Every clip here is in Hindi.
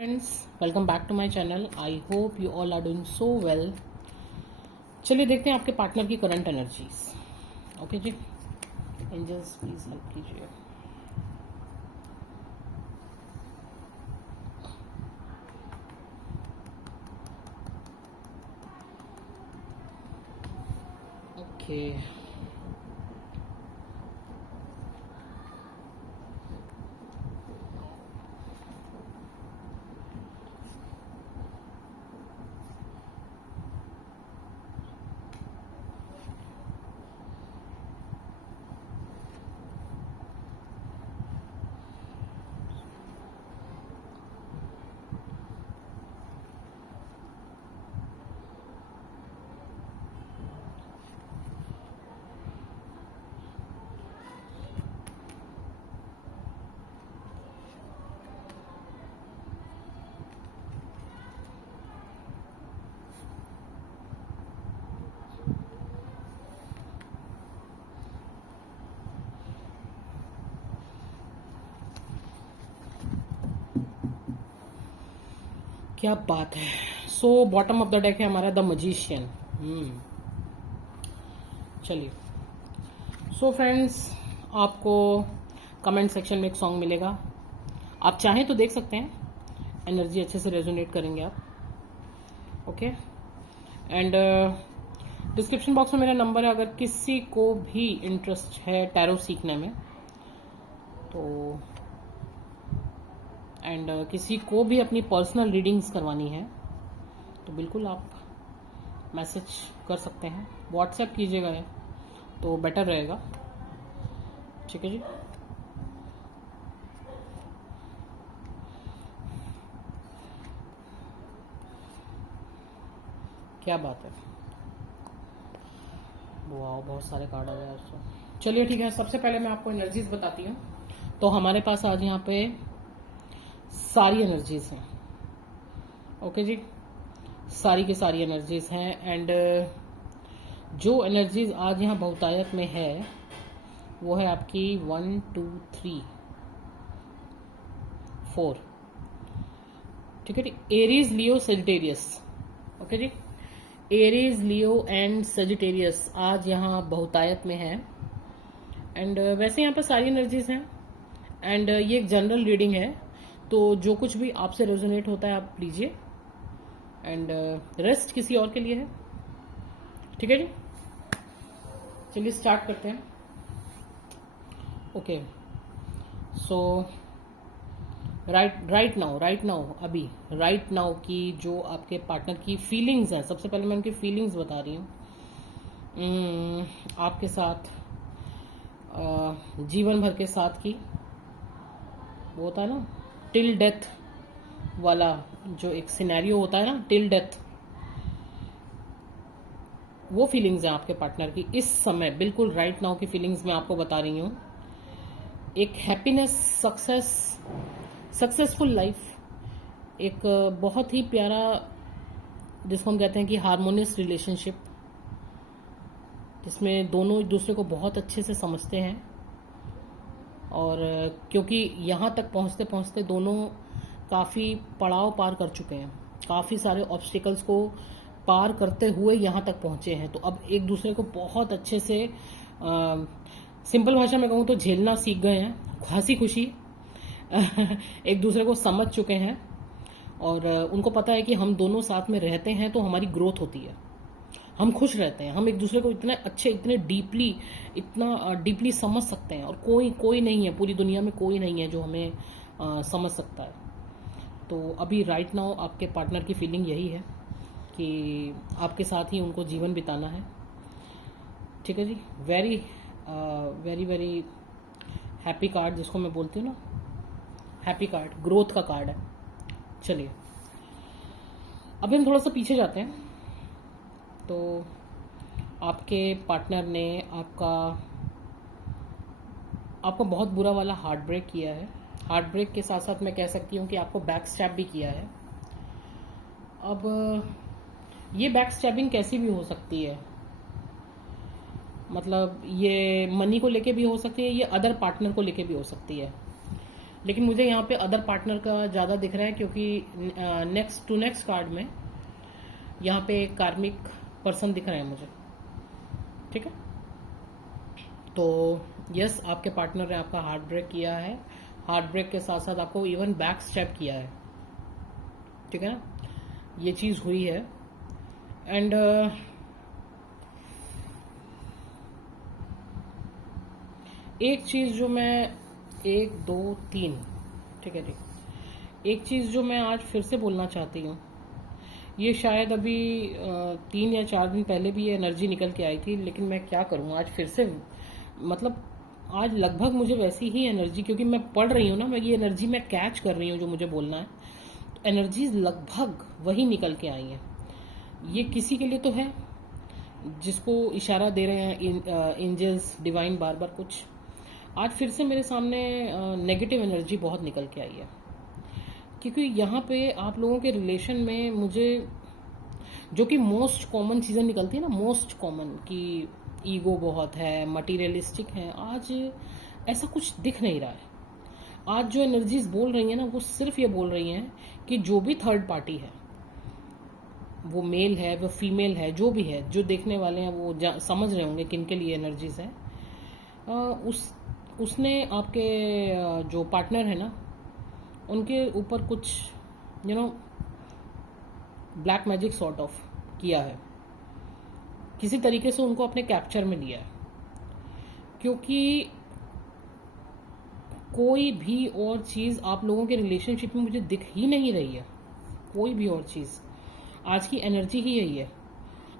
Friends, welcome back to my channel. I hope you all are doing so well. चलिए देखते हैं आपके पार्टनर की करंट एनर्जीज। ओके जी, एंजल्स प्लीज हेल्प कीजिए। ओके, क्या बात है। So bottom of the deck है हमारा द मजिशियन। चलिए, सो फ्रेंड्स, आपको कमेंट सेक्शन में एक सॉन्ग मिलेगा। आप चाहें तो देख सकते हैं, एनर्जी अच्छे से रेजोनेट करेंगे आप। ओके, एंड डिस्क्रिप्शन बॉक्स में मेरा नंबर है। अगर किसी को भी इंटरेस्ट है टैरो सीखने में तो, एंड किसी को भी अपनी पर्सनल रीडिंग्स करवानी है तो बिल्कुल आप मैसेज कर सकते हैं। व्हाट्सएप कीजिएगा तो बेटर रहेगा। ठीक है जी। क्या बात है, वाह, बहुत सारे कार्ड आ गए आज तो। चलिए ठीक है, सबसे पहले मैं आपको एनर्जीज बताती हूँ। तो हमारे पास आज यहाँ पे सारी एनर्जीज हैं। ओके जी, सारी की सारी एनर्जीज हैं। एंड जो एनर्जीज आज यहाँ बहुतायत में है वो है आपकी 1 2 3 4। ठीक है जी, एरीज, लियो, सेजिटेरियस। ओके जी, एरीज, लियो एंड सेजिटेरियस आज यहाँ बहुतायत में है। एंड वैसे यहाँ पर सारी एनर्जीज हैं। एंड ये एक जनरल रीडिंग है, तो जो कुछ भी आपसे रेजोनेट होता है आप लीजिए। एंड रेस्ट किसी और के लिए है। ठीक है जी, चलिए स्टार्ट करते हैं। ओके, सो राइट नाउ अभी राइट नाउ की जो आपके पार्टनर की फीलिंग्स हैं, सबसे पहले मैं उनकी फीलिंग्स बता रही हूँ। आपके साथ जीवन भर के साथ की, वो होता है ना टिल डेथ वाला, जो एक सिनेरियो होता है ना टिल डेथ, वो फीलिंग्स हैं आपके पार्टनर की इस समय। बिल्कुल राइट नाउ की फीलिंग्स मैं आपको बता रही हूँ। एक हैप्पीनेस, सक्सेसफुल लाइफ, एक बहुत ही प्यारा, जिसको हम कहते हैं कि हार्मोनियस रिलेशनशिप, जिसमें दोनों एक दूसरे को बहुत अच्छे से समझते हैं। और क्योंकि यहाँ तक पहुँचते पहुँचते दोनों काफ़ी पड़ाव पार कर चुके हैं, काफ़ी सारे ऑब्स्टिकल्स को पार करते हुए यहाँ तक पहुँचे हैं, तो अब एक दूसरे को बहुत अच्छे से सिंपल भाषा में कहूँ तो झेलना सीख गए हैं, हंसी खुशी एक दूसरे को समझ चुके हैं। और उनको पता है कि हम दोनों साथ में रहते हैं तो हमारी ग्रोथ होती है, हम खुश रहते हैं, हम एक दूसरे को इतने अच्छे, इतना डीपली समझ सकते हैं। और कोई नहीं है, पूरी दुनिया में कोई नहीं है जो हमें समझ सकता है। तो अभी राइट नाउ आपके पार्टनर की फीलिंग यही है कि आपके साथ ही उनको जीवन बिताना है। ठीक है जी, very very very happy card, जिसको मैं बोलती हूँ ना हैप्पी कार्ड, ग्रोथ का कार्ड है। चलिए अभी हम थोड़ा सा पीछे जाते हैं। तो आपके पार्टनर ने आपको बहुत बुरा वाला हार्ट ब्रेक किया है। हार्ट ब्रेक के साथ साथ मैं कह सकती हूँ कि आपको बैक स्टैब भी किया है। अब ये बैक स्टैबिंग कैसी भी हो सकती है, मतलब ये मनी को लेके भी हो सकती है, ये अदर पार्टनर को लेके भी हो सकती है। लेकिन मुझे यहाँ पे अदर पार्टनर का ज़्यादा दिख रहा है, क्योंकि नेक्स्ट कार्ड में यहाँ पे कार्मिक पर्सन दिख रहे हैं मुझे। ठीक है, तो यस, आपके पार्टनर ने आपका हार्ट ब्रेक किया है। हार्ट ब्रेक के साथ साथ आपको इवन बैक स्टेप किया है। ठीक है ना, ये चीज़ हुई है। एंड एक चीज़ जो मैं 1 2 3, ठीक है जी, एक चीज़ जो मैं आज फिर से बोलना चाहती हूँ, ये शायद अभी 3 या 4 दिन पहले भी ये एनर्जी निकल के आई थी, लेकिन मैं क्या करूँ, आज फिर से, मतलब आज लगभग मुझे वैसी ही एनर्जी, क्योंकि मैं पढ़ रही हूँ ना, मैं ये एनर्जी मैं कैच कर रही हूँ जो मुझे बोलना है, तो एनर्जीज लगभग वही निकल के आई हैं। ये किसी के लिए तो है जिसको इशारा दे रहे हैं एंजल्स, डिवाइन, बार बार कुछ। आज फिर से मेरे सामने नेगेटिव एनर्जी बहुत निकल के आई है, क्योंकि यहाँ पे आप लोगों के रिलेशन में मुझे जो कि मोस्ट कॉमन चीज़ें निकलती है ना, मोस्ट कॉमन, कि ईगो बहुत है, मटीरियलिस्टिक है, आज ऐसा कुछ दिख नहीं रहा है। आज जो एनर्जीज बोल रही हैं ना, वो सिर्फ ये बोल रही हैं कि जो भी थर्ड पार्टी है, वो मेल है, वो फीमेल है, जो भी है, जो देखने वाले हैं वो समझ रहे होंगे किन के लिए एनर्जीज है। उसने आपके जो पार्टनर है ना, उनके ऊपर कुछ ब्लैक मैजिक सॉर्ट ऑफ किया है, किसी तरीके से उनको अपने कैप्चर में लिया है, क्योंकि कोई भी और चीज़ आप लोगों के रिलेशनशिप में मुझे दिख ही नहीं रही है। कोई भी और चीज़, आज की एनर्जी ही यही है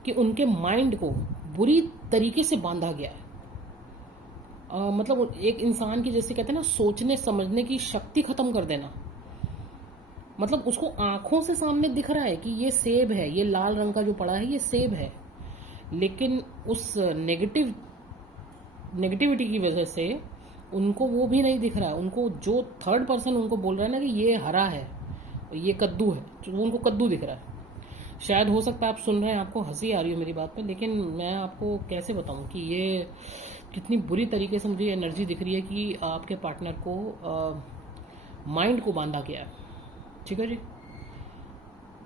कि उनके माइंड को बुरी तरीके से बांधा गया है। मतलब एक इंसान की, जैसे कहते हैं ना, सोचने समझने की शक्ति खत्म कर देना। मतलब उसको आंखों से सामने दिख रहा है कि ये सेब है, ये लाल रंग का जो पड़ा है ये सेब है, लेकिन उस नेगेटिविटी की वजह से उनको वो भी नहीं दिख रहा है। उनको जो थर्ड पर्सन उनको बोल रहा है ना कि ये हरा है, ये कद्दू है, तो वो उनको कद्दू दिख रहा है। शायद हो सकता है आप सुन रहे हैं, आपको हंसी आ रही हो मेरी बात पे, लेकिन मैं आपको कैसे बताऊं कि ये कितनी बुरी तरीके से मुझे एनर्जी दिख रही है कि आपके पार्टनर को माइंड को बांधा गया है। ठीक है जी,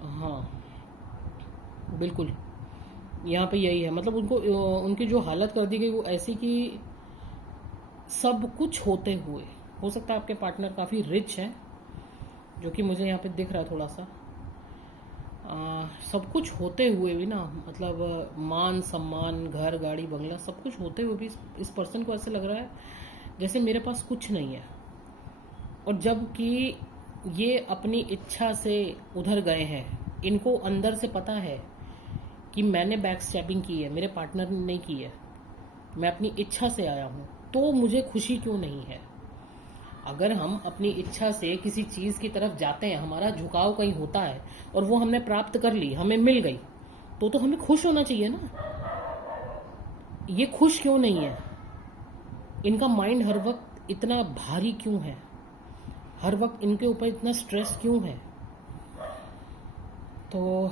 हाँ बिल्कुल, यहाँ पे यही है। मतलब उनको उनकी जो हालत कर दी गई वो ऐसी कि सब कुछ होते हुए, हो सकता है आपके पार्टनर काफ़ी रिच है, जो कि मुझे यहाँ पे दिख रहा है थोड़ा सा, सब कुछ होते हुए भी ना, मतलब मान सम्मान, घर गाड़ी बंगला, सब कुछ होते हुए भी इस पर्सन को ऐसे लग रहा है जैसे मेरे पास कुछ नहीं है। और जबकि ये अपनी इच्छा से उधर गए हैं, इनको अंदर से पता है कि मैंने बैक स्टैपिंग की है, मेरे पार्टनर ने नहीं की है, मैं अपनी इच्छा से आया हूँ, तो मुझे खुशी क्यों नहीं है। अगर हम अपनी इच्छा से किसी चीज़ की तरफ जाते हैं, हमारा झुकाव कहीं होता है और वो हमने प्राप्त कर ली, हमें मिल गई, तो हमें खुश होना चाहिए ना। ये खुश क्यों नहीं है? इनका माइंड हर वक्त इतना भारी क्यों है? हर वक्त इनके ऊपर इतना स्ट्रेस क्यों है? तो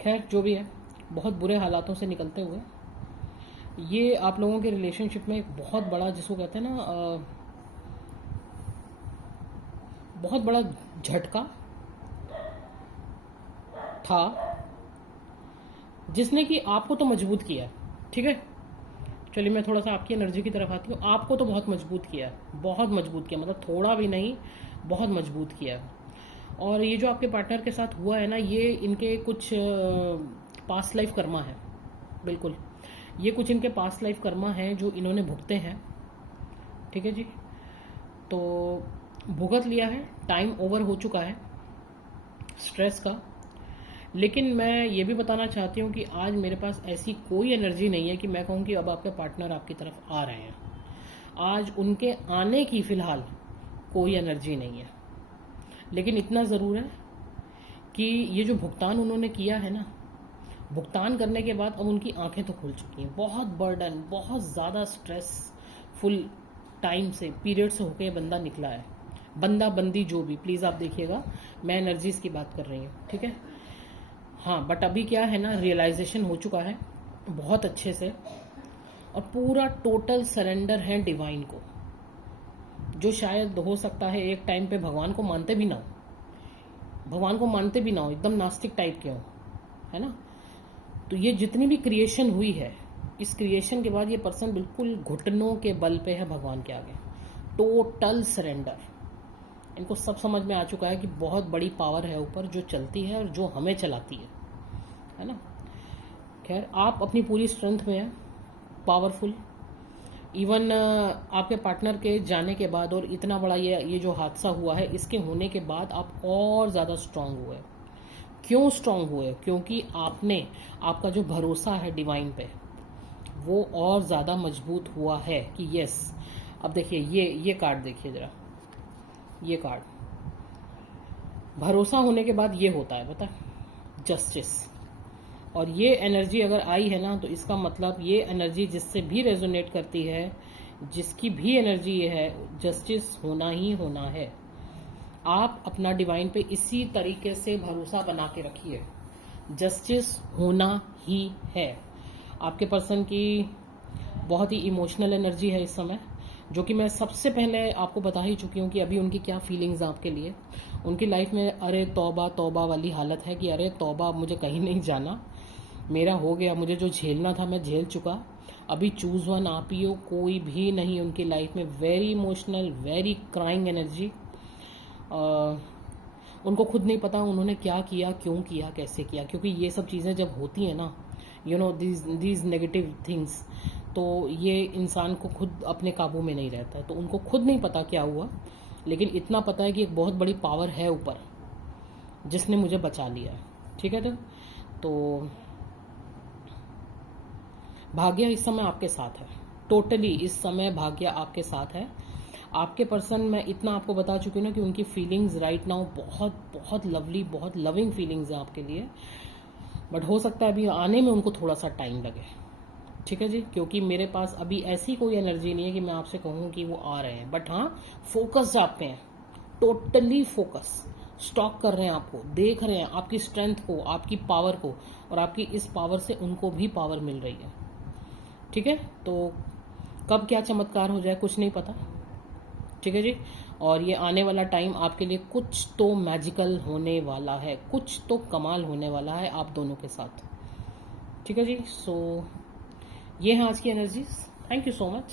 खैर जो भी है, बहुत बुरे हालातों से निकलते हुए ये आप लोगों के रिलेशनशिप में एक बहुत बड़ा, जिसको कहते हैं ना, बहुत बड़ा झटका था, जिसने कि आपको तो मजबूत किया। ठीक है, चलिए मैं थोड़ा सा आपकी एनर्जी की तरफ आती हूँ। आपको तो बहुत मजबूत किया, बहुत मजबूत किया, मतलब थोड़ा भी नहीं, बहुत मजबूत किया। और ये जो आपके पार्टनर के साथ हुआ है ना, ये इनके कुछ पास्ट लाइफ कर्मा है। बिल्कुल, ये कुछ इनके पास्ट लाइफ कर्मा है जो इन्होंने भुगते हैं। ठीक है जी, तो भुगत लिया है, टाइम ओवर हो चुका है स्ट्रेस का। लेकिन मैं ये भी बताना चाहती हूँ कि आज मेरे पास ऐसी कोई एनर्जी नहीं है कि मैं कहूँ कि अब आपके पार्टनर आपकी तरफ आ रहे हैं। आज उनके आने की फ़िलहाल कोई एनर्जी नहीं है, लेकिन इतना ज़रूर है कि ये जो भुगतान उन्होंने किया है ना, भुगतान करने के बाद अब उनकी आंखें तो खुल चुकी हैं। बहुत बर्डन, बहुत ज़्यादा स्ट्रेसफुल टाइम से, पीरियड से होकर ये बंदा निकला है, बंदा बंदी जो भी, प्लीज़ आप देखिएगा, मैं एनर्जीज की बात कर रही हूँ। ठीक है, हाँ, बट अभी क्या है ना, रियलाइजेशन हो चुका है बहुत अच्छे से, और पूरा टोटल सरेंडर है डिवाइन को। जो शायद हो सकता है एक टाइम पे भगवान को मानते भी ना हो, भगवान को मानते भी ना हो, एकदम नास्तिक टाइप के हो, है ना। तो ये जितनी भी क्रिएशन हुई है, इस क्रिएशन के बाद ये पर्सन बिल्कुल घुटनों के बल पे है भगवान के आगे, टोटल सरेंडर। इनको सब समझ में आ चुका है कि बहुत बड़ी पावर है ऊपर जो चलती है और जो हमें चलाती है ना। खैर, आप अपनी पूरी स्ट्रेंथ में हैं, पावरफुल। इवन आपके पार्टनर के जाने के बाद और इतना बड़ा ये जो हादसा हुआ है, इसके होने के बाद आप और ज़्यादा स्ट्रांग हुए। क्यों स्ट्रांग हुए? क्योंकि आपका जो भरोसा है डिवाइन पे, वो और ज़्यादा मजबूत हुआ है कि यस। अब देखिए, ये कार्ड देखिए ज़रा, ये कार्ड, भरोसा होने के बाद ये होता है, पता है, जस्टिस। और ये एनर्जी अगर आई है ना, तो इसका मतलब ये एनर्जी जिससे भी रेजोनेट करती है, जिसकी भी एनर्जी ये है, जस्टिस होना ही होना है। आप अपना डिवाइन पे इसी तरीके से भरोसा बना के रखिए, जस्टिस होना ही है। आपके पर्सन की बहुत ही इमोशनल एनर्जी है इस समय, जो कि मैं सबसे पहले आपको बता ही चुकी हूँ कि अभी उनकी क्या फीलिंग्स हैं आपके लिए। उनकी लाइफ में अरे तौबा तौबा वाली हालत है कि अरे तौबा, मुझे कहीं नहीं जाना, मेरा हो गया, मुझे जो झेलना था मैं झेल चुका, अभी चूज वन आप ही हो, कोई भी नहीं उनकी लाइफ में। Very emotional, very crying energy. उनको खुद नहीं पता उन्होंने क्या किया, क्यों किया, कैसे किया, क्योंकि ये सब चीज़ें जब होती हैं ना, you know, these negative things, तो ये इंसान को खुद अपने काबू में नहीं रहता है। तो उनको खुद नहीं पता क्या हुआ, लेकिन इतना पता है कि एक बहुत बड़ी पावर है ऊपर जिसने मुझे बचा लिया है। ठीक है, तो भाग्य इस समय आपके साथ है, टोटली इस समय भाग्य आपके साथ है। आपके पर्सन, मैं इतना आपको बता चुकी हूँ ना कि उनकी फीलिंग्स राइट नाउ बहुत बहुत लवली, बहुत लविंग फीलिंग्स हैं आपके लिए, बट हो सकता है अभी आने में उनको थोड़ा सा टाइम लगे। ठीक है जी, क्योंकि मेरे पास अभी ऐसी कोई एनर्जी नहीं है कि मैं आपसे कहूँ कि वो आ रहे हैं, बट हाँ, फोकस आप पे हैं, टोटली फोकस, स्टॉक कर रहे हैं आपको, देख रहे हैं आपकी स्ट्रेंथ को, आपकी पावर को, और आपकी इस पावर से उनको भी पावर मिल रही है। ठीक है, तो कब क्या चमत्कार हो जाए कुछ नहीं पता। ठीक है जी, और ये आने वाला टाइम आपके लिए कुछ तो मैजिकल होने वाला है, कुछ तो कमाल होने वाला है आप दोनों के साथ। ठीक है जी, सो ये है आज की energies. Thank you so much.